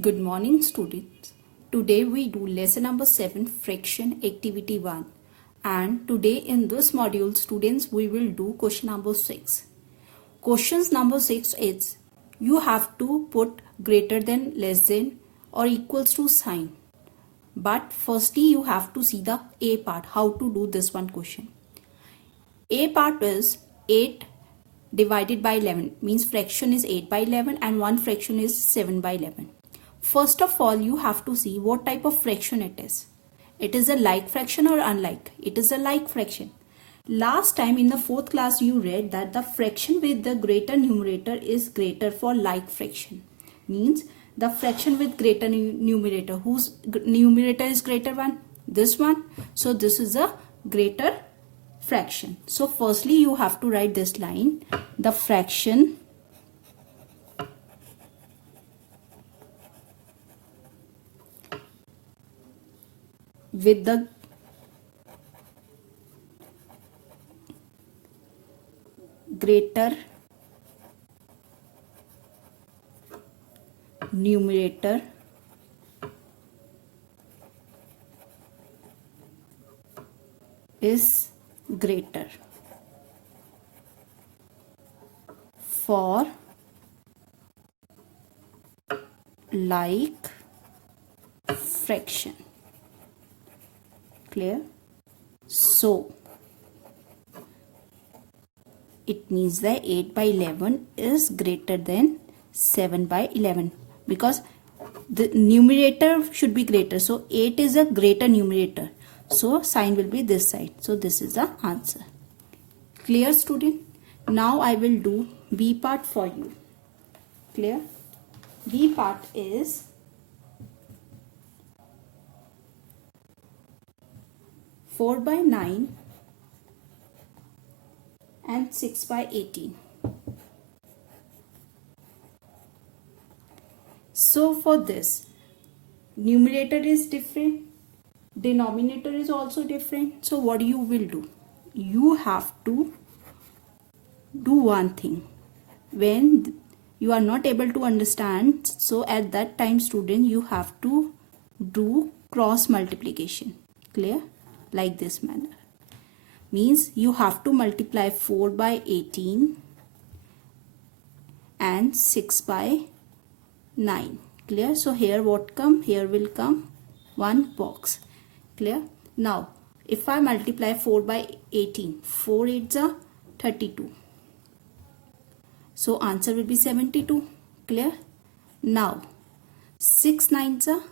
Good morning, students. Today we do lesson number 7, fraction activity 1. And today in this module, students, we will do question number 6. Questions number 6 is, you have to put greater than, less than or equals to sign. But firstly, you have to see the A part, how to do this one question. A part is 8 divided by 11, means fraction is 8 by 11 and one fraction is 7 by 11. First of all, you have to see what type of fraction it is. It is a like fraction or unlike? It is a like fraction. Last time in the 4th class you read that the fraction with the greater numerator is greater for like fraction. Means the fraction with greater numerator, whose numerator is greater one? This one. So this is a greater fraction. So firstly you have to write this line, the fraction with the greater numerator is greater for like fraction. Clear? So it means that 8 by 11 is greater than 7 by 11 because the numerator should be greater. So 8 is a greater numerator. So sign will be this side. So this is the answer. Clear, student? Now I will do B part for you. Clear? B part is 4 by 9 and 6 by 18. So for this, numerator is different, denominator is also different. So what you will do? You have to do one thing. When you are not able to understand, so at that time, student, you have to do cross multiplication. Clear? Like this manner. Means you have to multiply 4 by 18 and 6 by 9. Clear? So here what come? Here will come one box. Clear? Now if I multiply 4 by 18, 4 8s are 32. So answer will be 72. Clear? Now 6 9s are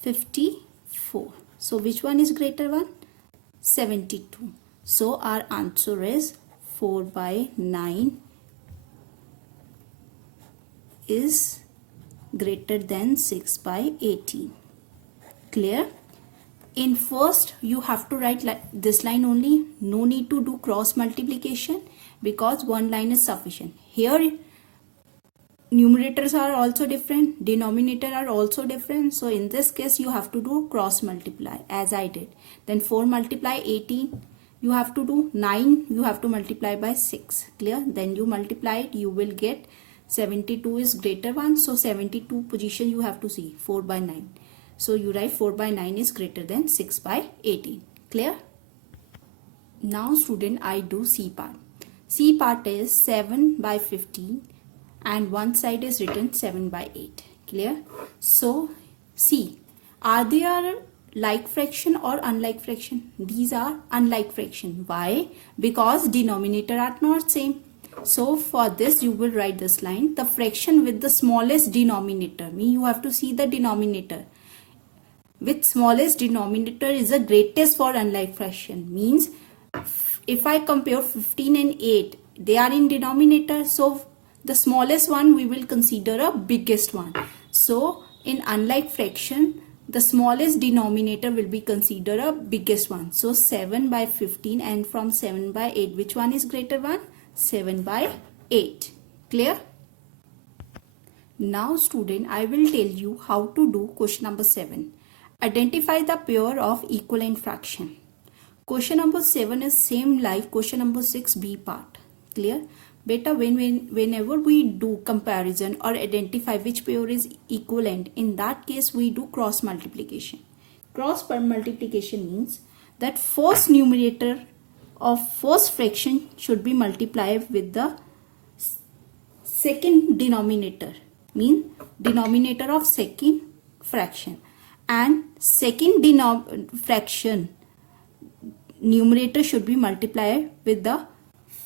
54. So which one is greater one? 72. So our answer is 4 by 9 is greater than 6 by 18. Clear? In first you have to write this line only. No need to do cross multiplication because one line is sufficient. Here numerators are also different, denominator are also different. So in this case you have to do cross multiply as I did. Then 4 multiply 18, you have to do 9, you have to multiply by 6. Clear? Then you multiply it, you will get 72 is greater one. So 72 position you have to see, 4 by 9. So you write 4 by 9 is greater than 6 by 18. Clear? Now student, I do C part. C part is 7 by 15 and one side is written 7 by 8. Clear? So see, are there like fraction or unlike fraction? These are unlike fraction. Why? Because denominator are not same. So for this you will write this line, the fraction with the smallest denominator. Mean you have to see the denominator. With smallest denominator is the greatest for unlike fraction. Means if I compare 15 and 8, they are in denominator. So the smallest one we will consider a biggest one. So in unlike fraction, the smallest denominator will be considered a biggest one. So 7 by 15 and from 7 by 8, which one is greater one? 7 by 8. Clear? Now student, I will tell you how to do question number 7. Identify the pair of equivalent fraction. Question number 7 is same like question number 6 B part. Clear? Beta, whenever we do comparison or identify which pair is equivalent, in that case we do cross multiplication. Cross multiplication means that first numerator of first fraction should be multiplied with the second denominator, mean denominator of second fraction, and second fraction numerator should be multiplied with the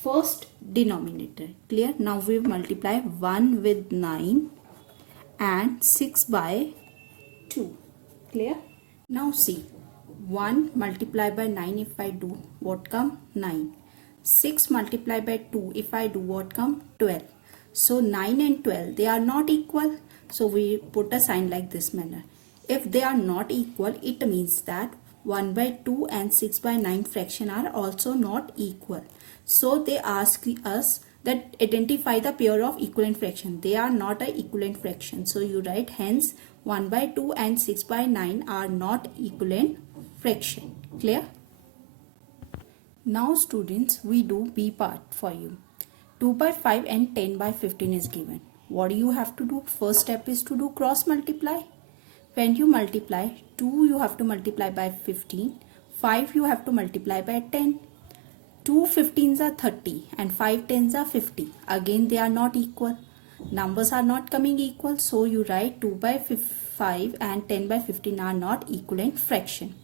first denominator. Clear? Now we multiply 1 with 9 and 6 by 2. Clear? Now see, 1 multiplied by 9, if I do, what come? 9. 6 multiplied by 2, if I do, what come? 12. So 9 and 12, they are not equal. So we put a sign like this manner. If they are not equal, it means that 1 by 2 and 6 by 9 fraction are also not equal. So they ask us that identify the pair of equivalent fraction. They are not a equivalent fraction. So you write hence 1 by 2 and 6 by 9 are not equivalent fraction. Clear? Now students, we do B part for you. 2 by 5 and 10 by 15 is given. What do you have to do? First step is to do cross multiply. When you multiply, 2 you have to multiply by 15, 5 you have to multiply by 10. 2 15s are 30 and 5 10s are 50. Again they are not equal. Numbers are not coming equal. So you write 2 by 5 and 10 by 15 are not equivalent fraction.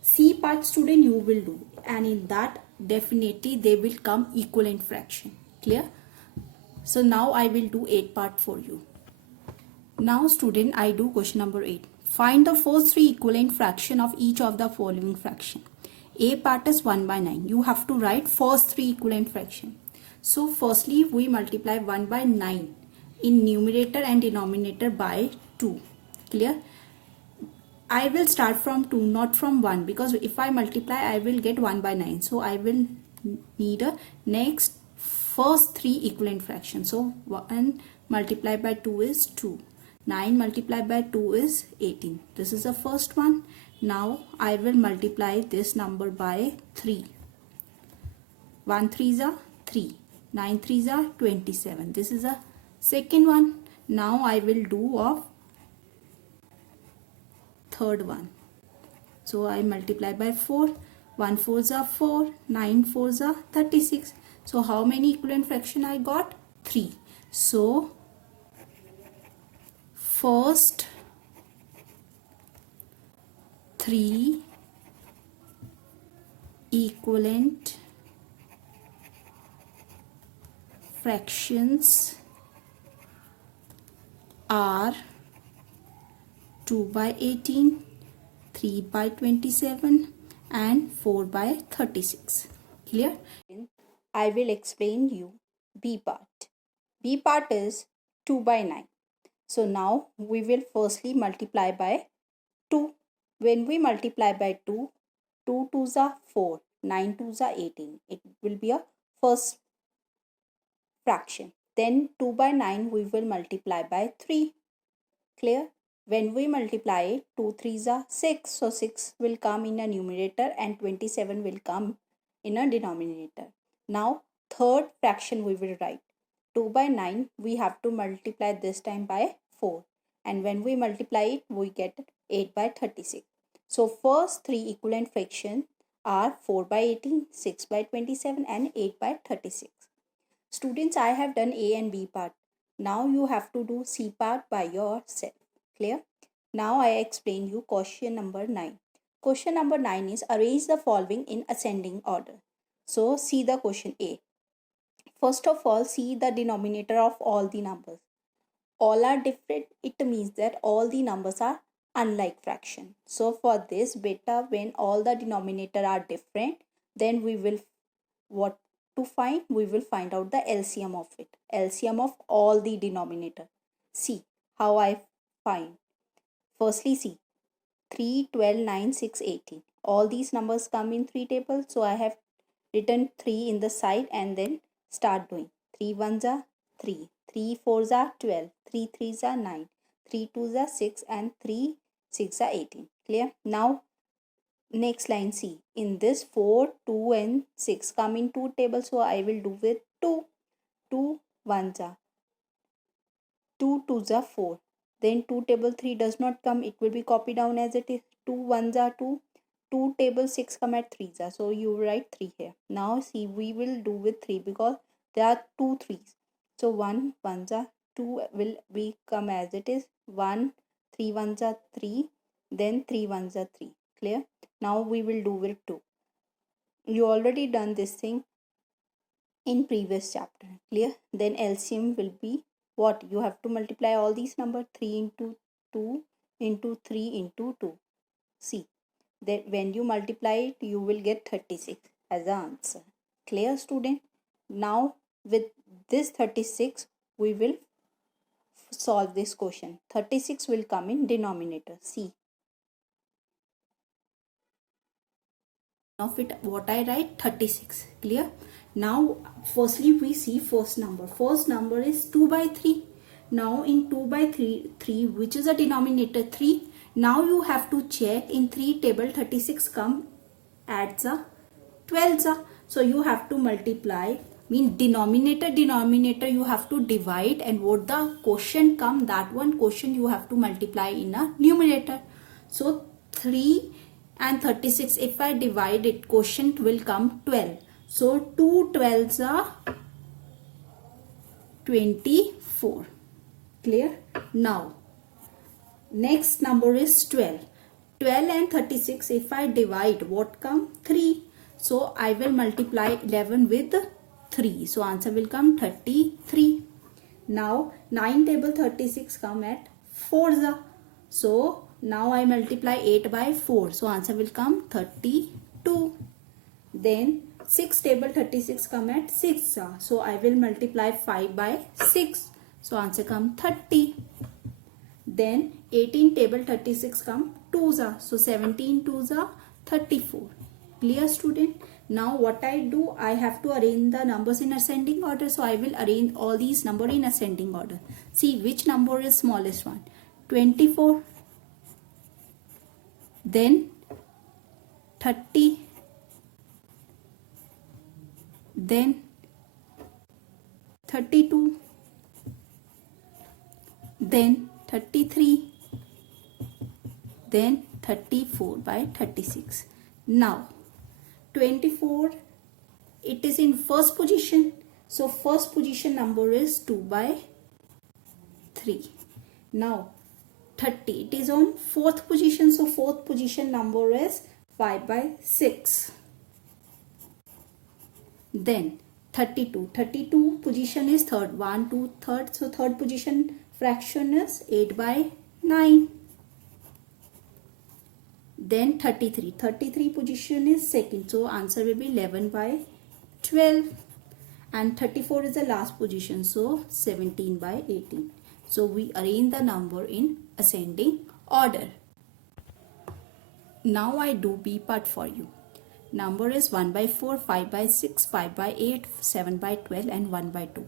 C part student you will do, and in that definitely they will come equivalent fraction. Clear? So now I will do 8 part for you. Now student, I do question number 8. Find the first 3 equivalent fraction of each of the following fraction. A part is 1 by 9. You have to write first 3 equivalent fraction. So firstly we multiply 1 by 9 in numerator and denominator by 2. Clear? I will start from 2, not from 1, because if I multiply I will get 1 by 9. So I will need a next first 3 equivalent fractions. So 1 multiplied by 2 is 2. 9 multiplied by 2 is 18. This is the first one. Now I will multiply this number by 3. 1 3s are 3. 9 3s are 27. This is a second one. Now I will do of third one. So I multiply by 4. 1 4s are 4. 9 4s are 36. So how many equivalent fraction I got? 3. So first 3 equivalent fractions are 2 by 18, 3 by 27 and 4 by 36. Clear? I will explain you B part. B part is 2 by 9. So now we will firstly multiply by 2. When we multiply by 2, 2 2s are 4, 9 2s are 18. It will be a first fraction. Then 2 by 9 we will multiply by 3. Clear? When we multiply it, 2 3s are 6. So 6 will come in a numerator and 27 will come in a denominator. Now third fraction we will write. 2 by 9 we have to multiply this time by 4. And when we multiply it, we get 8 by 36. So first 3 equivalent fractions are 4 by 18, 6 by 27 and 8 by 36. Students, I have done A and B part. Now you have to do C part by yourself. Clear? Now I explain you question number 9. Question number 9 is arrange the following in ascending order. So see the question A. First of all, see the denominator of all the numbers. All are different. It means that all the numbers are unlike fraction. So for this beta, when all the denominator are different, then we will what to find? We will find out the LCM of it. LCM of all the denominator. See how I find. Firstly, see 3, 12, 9, 6, 18. All these numbers come in 3 tables. So I have written 3 in the side and then start doing. 3 1s are 3. 3 4s are 12. 3 3s are 9. 3 2s are 6 and 3 6 are 18. Clear? Now next line see. In this 4, 2 and 6 come in 2 tables. So I will do with 2. 2 ones are 2 twos are 4. Then 2 table 3 does not come. It will be copied down as it is. 2 ones are 2. 2 table 6 come at 3s are. So you write 3 here. Now see, we will do with 3 because there are 2 3s. So 1 ones are 2 will be come as it is. 1 3 ones are 3. Then 3 ones are 3. Clear? Now we will do with 2. You already done this thing in previous chapter. Clear? Then LCM will be what? You have to multiply all these numbers. 3 into 2 into 3 into 2. See, that when you multiply it, you will get 36 as the answer. Clear, student? Now with this 36, we will solve this question. 36 will come in denominator. See, of it, what I write, 36. Clear? Now firstly we see first number is 2 by 3. Now in 2 by 3 which is a denominator 3. Now you have to check in 3 table 36 come adds a 12. So you have to multiply, mean denominator you have to divide, and what the quotient come, that one quotient you have to multiply in a numerator. So 3 and 36, if I divide it, quotient will come 12. So 2 12s are 24. Clear? Now next number is 12. 12 and 36, if I divide, what come? 3. So I will multiply 11 with 3. So answer will come 33. Now 9 table 36 come at 4. So now I multiply 8 by 4. So answer will come 32. Then 6 table 36 come at 6. So I will multiply 5 by 6. So answer come 30. Then 18 table 36 come 2s. So 17 2s are 34. Clear, student? Now what I do, I have to arrange the numbers in ascending order. So I will arrange all these numbers in ascending order. See which number is smallest one. 24. Then 30. Then 32. Then 33. Then 34 by 36. Now 24, it is in first position. So first position number is 2 by 3. Now 30, it is on fourth position. So fourth position number is 5 by 6. Then 32. 32 position is third. 1, 2, third. So third position fraction is 8 by 9. Then 33. 33 position is second. So answer will be 11 by 12. And 34 is the last position. So 17 by 18. So we arrange the number in ascending order. Now I do B part for you. Number is 1 by 4, 5 by 6, 5 by 8, 7 by 12 and 1 by 2.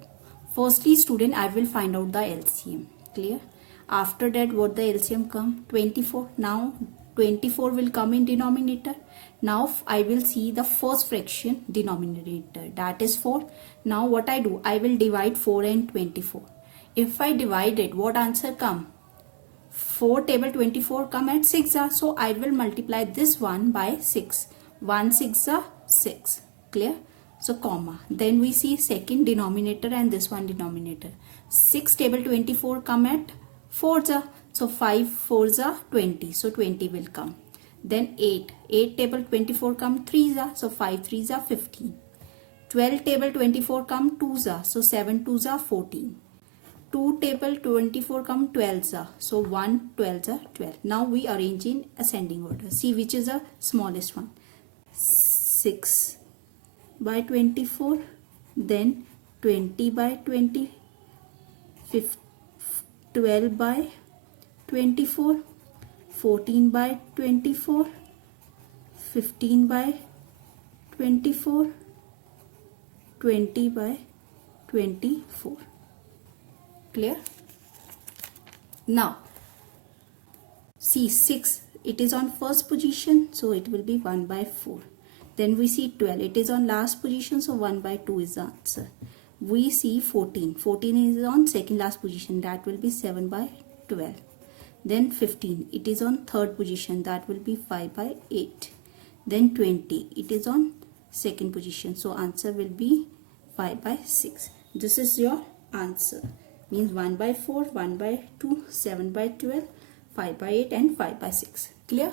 Firstly, student, I will find out the LCM. Clear? After that, what the LCM come? 24. Now 24 will come in denominator. Now I will see the first fraction denominator, that is 4. Now what I do? I will divide 4 and 24. If I divide it, what answer come? 4 table 24 come at 6. So I will multiply this one by 6. 1 6 are 6. Clear? So comma. Then we see second denominator and this one denominator. 6 table 24 come at 4. So 5 4s are 20. So 20 will come. Then 8. 8 table 24 come 3s. So 5 3s are 15. 12 table 24 come 2s. So 7 2s are 14. 2 table 24 come 12s. So 1 12s are 12. Now we arrange in ascending order. See which is the smallest one. 6 by 24. Then 20 by 20. 12 by 24. 14 by 24. 15 by 24. 20 by 24. Clear? Now see 6, it is on first position, so it will be 1 by 4. Then we see 12, it is on last position, so 1 by 2 is the answer. we see 14. 14 is on second last position, that will be 7 by 12. Then 15, it is on third position, that will be 5 by 8. Then 20, it is on second position, so answer will be 5 by 6. This is your answer. Means 1 by 4, 1 by 2, 7 by 12, 5 by 8 and 5 by 6. Clear?